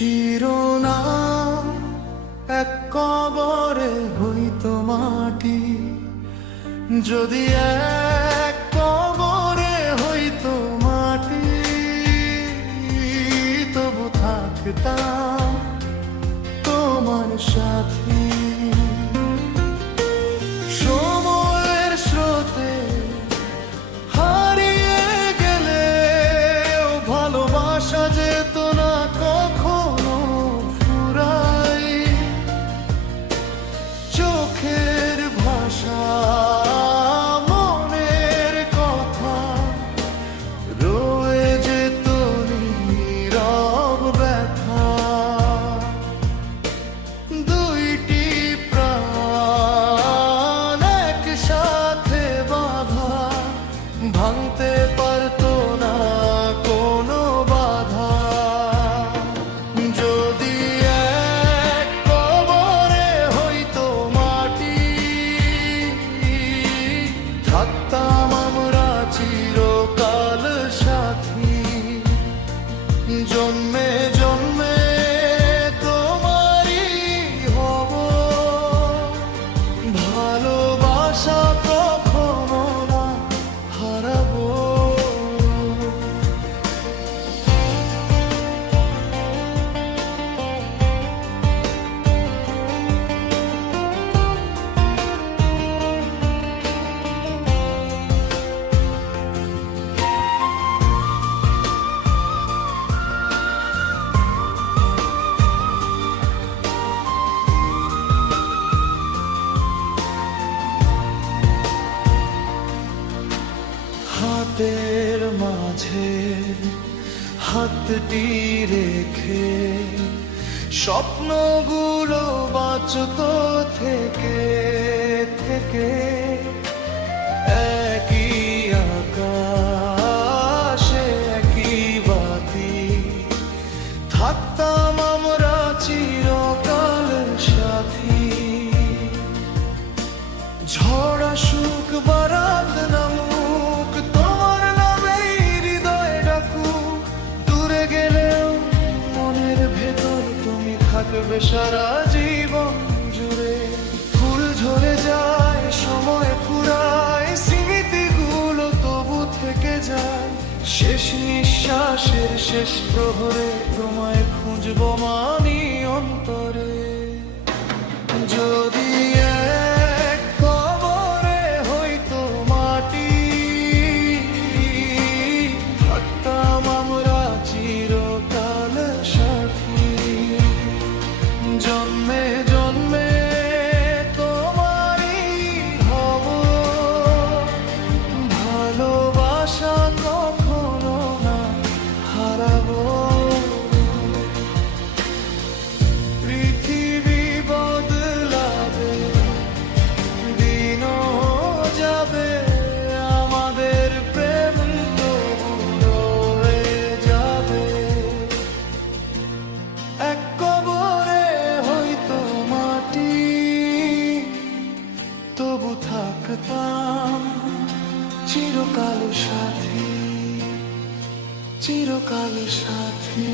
শিরোনাম এক কবরে হইতো মাটি, যদি এক কবরে হইতো মাটি, তবু থাকতাম তোমার সাথে। সময়ের স্রোতে হারিয়ে গেলে ভালোবাসা যেত না কখনো ফুরাই। চোখের ভাষা, মনের কথা রয়ে যেত নীরব ব্যথা। দুইটি প্রাণ একসাথে বাঁধা, ভাঙতে পারতো না কোনো বাধা। যদি এক কবরে হইতো মাটি, থাকতাম আমরা চিরকাল সাথী। জন্মে জন্মে তোমারই হব, ভালোবাসা কখনো না হারাবো। হাতের মাঝে হাতটি রেখে স্বপ্নগুলো বাঁচতো থেকে থেকে। একই আকাশে একই বাতি, থাকতাম আমরা চিরকাল সাথী। ঝড় আসুক বারাত নামুক, তোমার নামেই হৃদয় ডাকুক। দূরে গেলেও মনের ভেতর তুমি থাকবে সারা জীবন জুড়ে। ফুল ঝরে যায়, সময় ফুরায়, স্মৃতিগুলো তবু থেকে যায়। শেষ নিঃশ্বাসের শেষ প্রহরে তোমায় খুঁজবো মানি অন্তরে। যদি এক কবরে হইতো মাটি, থাকতাম আমরা চিরকাল সাথী। জন্মে জন্মে তোমারই হব, ভালোবাসা কখনো না হারাবো। পৃথিবী বদলাবে, দিনও যাবে, আমাদের প্রেম তো রয়ে যাবে। এক কবরে হইতো মাটি, তবু থাকতাম চিরকাল সাথী, চিরকাল সাথী।